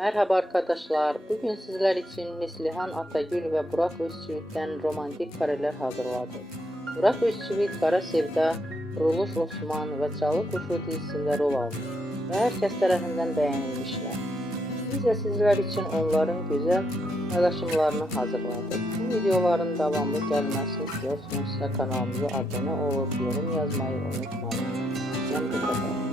Merhaba arkadaşlar. Bugün sizler için Neslihan Atagül ve Burak Özçivit'ten romantik kareler hazırladık. Burak Özçivit, Kara Sevda, Kuruluş Osman ve Çalı Kuşu dizisinde rol aldı ve herkes tarafından beğenilmişler. Biz de sizler için onların güzel paylaşımlarını hazırladık. Bu videoların devamlı gelmesini istiyorsanız kanalımıza abone olup yorum yazmayı unutmayın. Ben bu kadar.